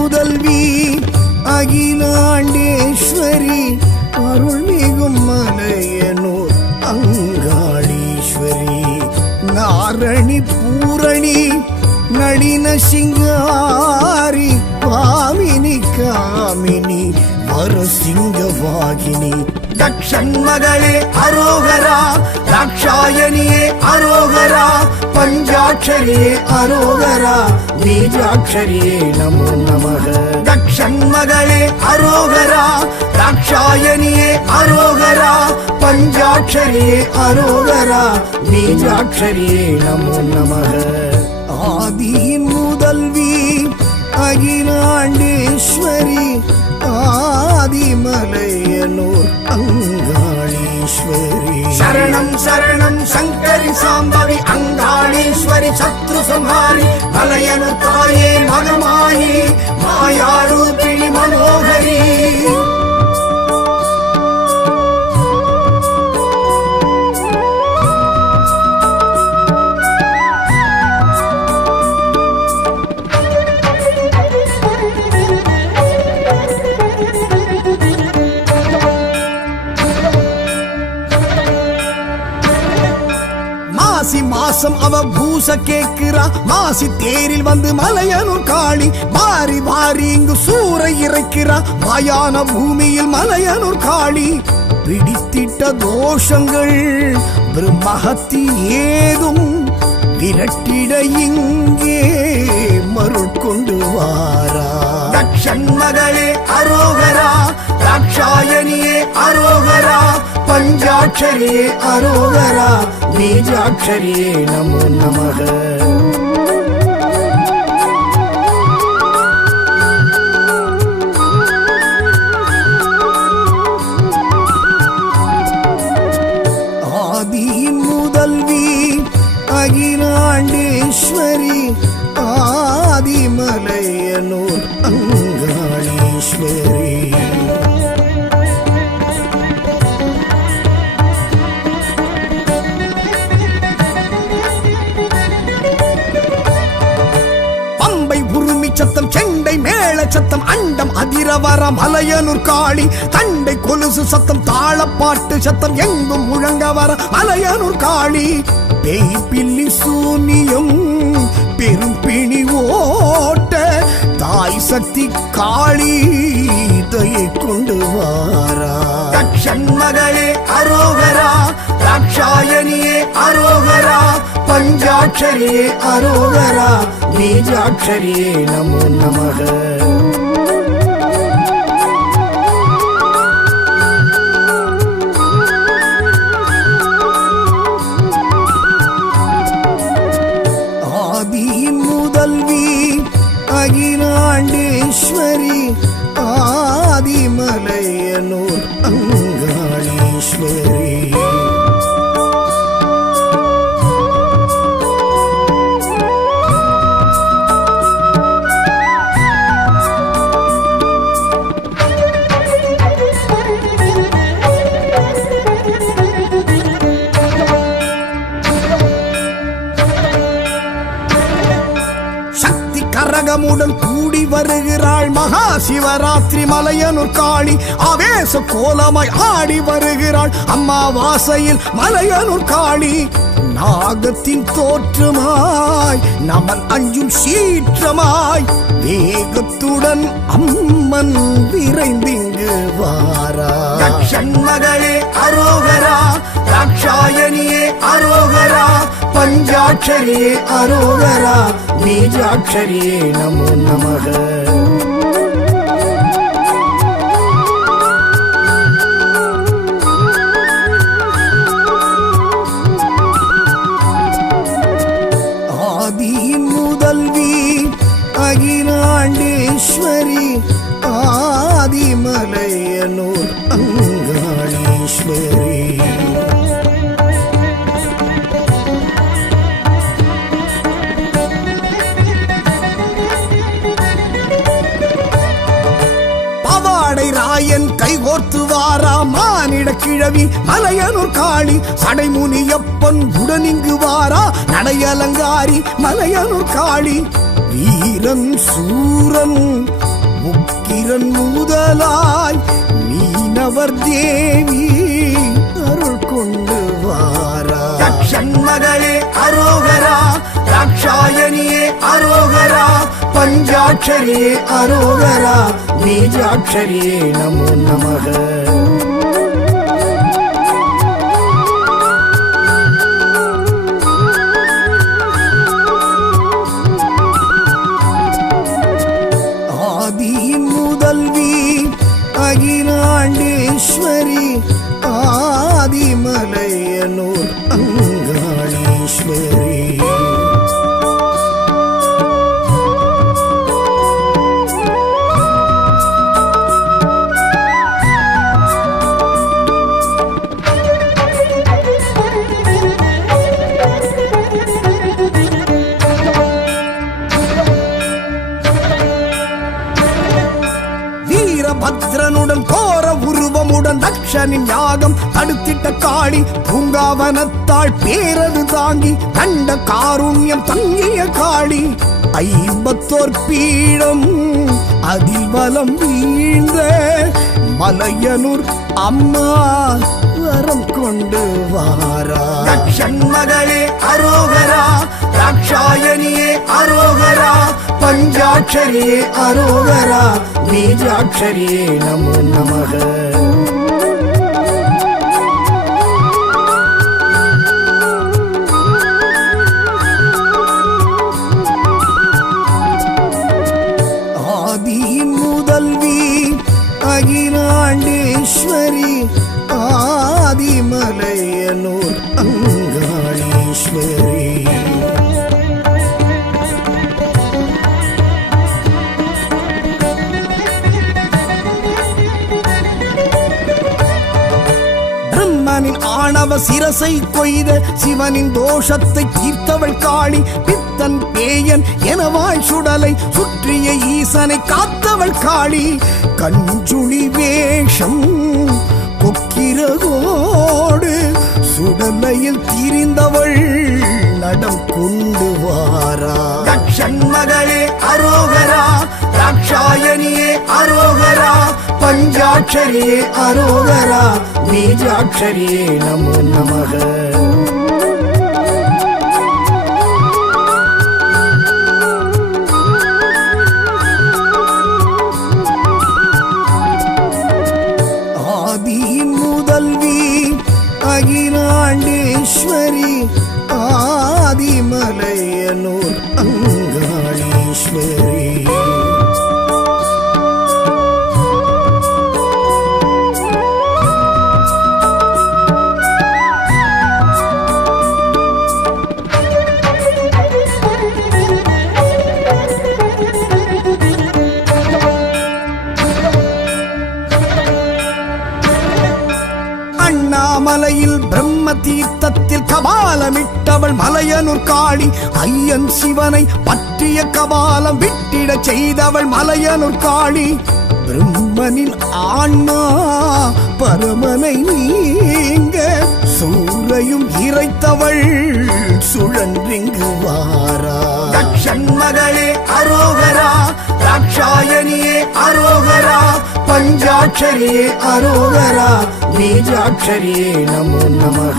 ஆதியின் முதல்வி அகிலாண்டேஸ்வரி அருள்மிகும் மலையனூர் அங்காளீஸ்வரி நாரணி பூரணி நளின சிங்காரி பாமினி காமினி வரசிங்கவாகினி தக்ஷன் மகளே அரோகரா தாட்சாயணியே அரோகரா பஞ்சாட்சரியே அரோகரா பீஜாட்சரியே நமோ நமக. தக்ஷன் மகளே அரோகரா தாட்சாயணியே அரோகரா பஞ்சாட்சரியே அரோகரா பீஜாட்சரியே நமோ நமக. ஆதியின் முதல்வி அகிலாண்டேஸ்வரி ஆதிமலையனூர் அங்காளீஸ்வரி. சரணம் சரணம் சங்கரி சாம்பவி அங்காளீஸ்வரி சத்ரு சம்ஹாரி மலையனு தாயே மகமாயி மாயாரூபிணி மனோகரி. அவ கேக்குறா? மாசி தேரில் வந்து மலையனூர் காளி பாரி பாரி இங்கு சூறை இறைக்கிறா. மாயான பூமியில் மலையனூர் காளி பிடித்திட்ட தோஷங்கள் பிரம்மஹத்தி ஏதும் விரட்டிட இங்கே மருள் கொண்டு வாரா. தக்ஷன் மகளே அரோகரா ராட்சாயணியே அரோகரா பஞ்சாட்சரியே அரோகரா பீஜாட்சரியே நமோ நமக. மேல சத்தம் அண்டம் அதிரவர மலையனூர் காளி. தண்டை கொலுசு சத்தம் தாளப்பாட்டு சத்தம் எங்கும் முழங்க வர மலையனூர் காளி. பேய் பில்லி சூனியம் பெரும் பிணி ஓட்ட தாய் சக்தி காளி தயை கொண்டு வாரா. தக்ஷன் மகளே அரோகரா ராட்சாயணியே அரோகரா பஞ்சாட்சரியே அரோகரா பீஜாட்சரியே நமோ நமக. அகிலாண்டேஸ்வரி ஆதிமலையனூர் அங்காளீஸ்வரி கரகமுடன் கூடி வருகிறாள் மகா சிவராத்திரி மலையனூர் காளி. ஆவேச கோலமாய் ஆடி வருகிறாள் அம்மா வாசையில் மலையனூர் காளி. நாகத்தின் தோற்றமாய் நமன் அஞ்சும் சீற்றமாய் வேகத்துடன் அம்மன் விரைந்திங்கு வாரா. மகளே அரோகரா ராட்சாயணியே அரோகரா பஞ்சாட்சரியே அரோகரா பீஜாட்சரியே நமோ நமக. ராயன் ஓர்த்து வாரா மானிட கிழவி மலையனூர் காளி. சடைமுனியப்பன் உடனிங்கு வாரா நடையலங்காரி மலையனூர் காளி. வீரன் சூரன் முக்கிரன் முதலாய் மீனவர் தேவி அருள் கொண்டு வாரா அரோகரா ராட்சாயணியே அரோகரா பஞ்சாட்சரியே அரோகரா பீஜாட்சரியே நமோ நமக. ஆதியின் முதல்வி அகிலாண்டேஸ்வரி ஆதிமலையனூர் அங்க rosemary. புருஷனின் யாகம் தடுத்திட்ட காளி பூங்காவனத்தாள் பேரது தாங்கி கண்ட காருண்யம் தங்கிய காளி ஐம்பத்தோர் பீடம் அதிபலம் வீழ்ந்த மலையனூர் அம்மா வரம் கொண்டு வாரா. மகளே அரோகரா ராட்சாயணியே அரோகரா பஞ்சாட்சரியே அரோகரா பீஜாட்சரியே நமோ நமக. அடிமலையனூர் அங்காளீஸ்வரி. பிரம்மனின் ஆணவ சிரசை கொய்த சிவனின் தோஷத்தை தீர்த்தவள் காளி பித்தன் பேயன் எனவாய் சுடலை சுற்றிய ஈசனை காத்தவள் காளி. கஞ்சுளி வேஷம் சுடலையில் திரிந்தவள் நடம் கொண்டு வாரா மகளே அரோகரா ராட்சாயணியே அரோகரா பஞ்சாட்சரியே அரோகரா பீஜாட்சரியே நமோ நமக. அகிலாண்டேஸ்வரி ஆதிமலையனூர் அங்காளீஸ்வரி. அண்ணாமலையில் பிரம்ம தீர்த்தத்தில் கபாலமிட்டவள் மலையனூர் காளி. ஐயன் சிவனை பற்றிய கபாலம் விட்டிட செய்தவள் மலையனூர் காளி. பிரம்மனின் ஆன்மா பரமனை நீங்க சூரையும் இறைத்தவள் சுழன்றிங்கு வாரா. தக்ஷன் மகளே அரோகரா ராட்சாயணியே அரோகரா. பஞ்சாட்சரியே அரோகரா பீஜாட்சரியே நமோ நமக.